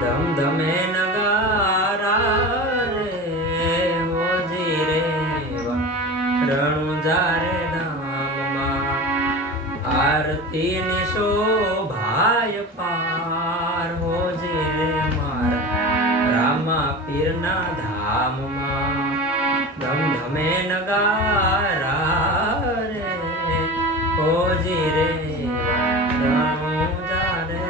ધમધમે નગારા રે હોજી રે રણુજા રે ધામમાં આરતી ની શોભાય પાર હોજી રે મારા રામા પીરના ધામમાં ધમધમે નગારા રે હોજી રે રણુજા રે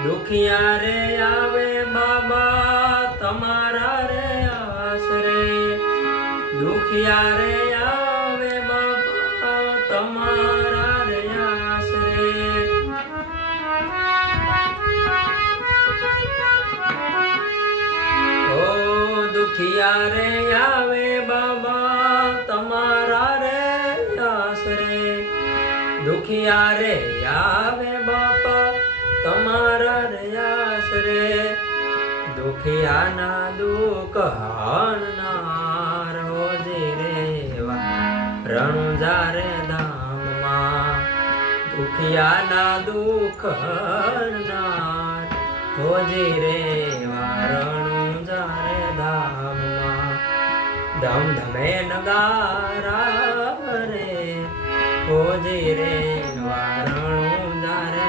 દુખિયા રે આવે બાબા તમારા રે આશરે દુખિયા રે આવે બાબા તમારા રે આશરે ઓ દુખિયા રે આવે બાબા તમારા રે આશરે દુખિયા રે આવે બાપા તમારા રયાસ રે દુખિયાના દુઃખ હણનાર હોજી રેવા રણુજા રે ધામમાં દુખિયાના દુઃખ હણનાર હોજી રેવા રણુજા રે ધામમાં ધમધમે નગારા રે હોજી રેવા રણુજા રે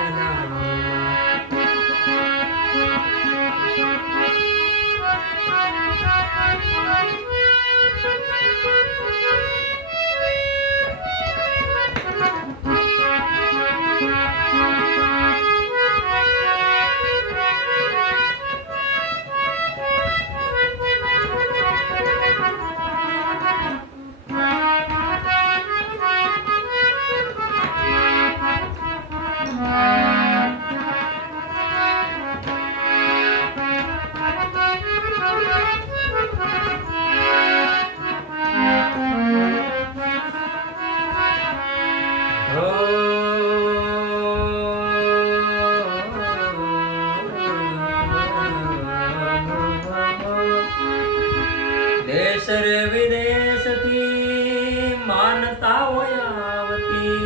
દેશ રે વિદેશ થી માનતા હોય આવતી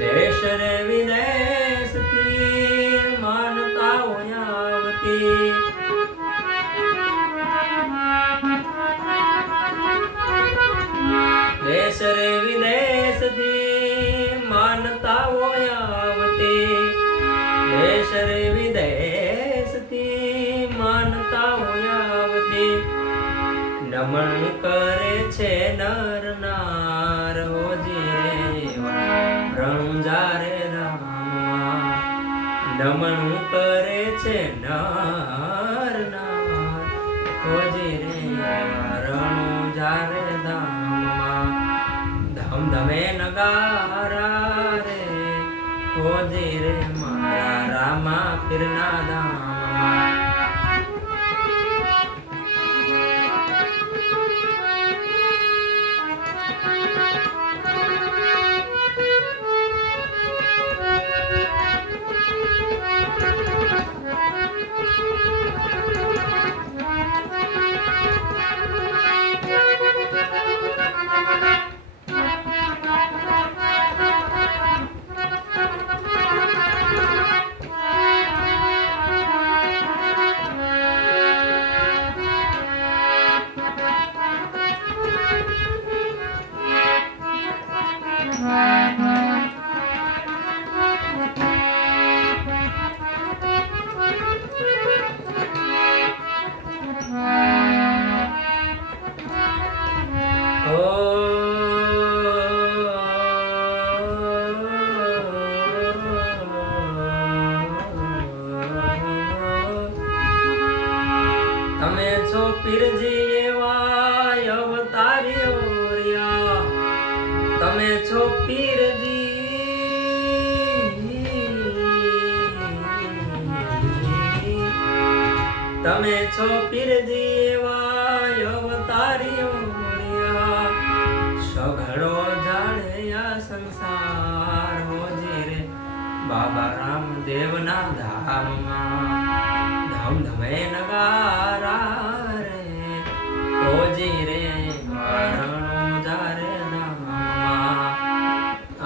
દેશ રે વિદેશ થી માનતા હોય આવતી દેશ રે વિદેશ થી માનતા હોય આવતી દેશ રે વિદેશ થી માનતા હોય આવતી નમન કરે છે નર નાર હોજી રેવા રણુજા રે ધામમાં નમન કરે છે નર નાર હોજી રેવા રણુજા રે ધામમાં ધમધમે નગારા રે હોજી રે મારા રામા પીરના ધામમાં પીરજી એવા અવતારીઓ રહ્યા. તમે છો પીરજી, તમે છો પીરજી એવા અવતારીઓ રહ્યા. સઘળો જાણે આ સંસાર હોજે રે બાબા રામદેવના ધામમાં ધમધમે નગારા રે હોજી રે વારણો જારે ધામમાં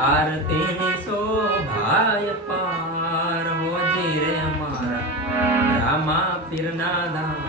આરતીની શોભાય પાર હોજી રે મારા રામા પીરના ધામ.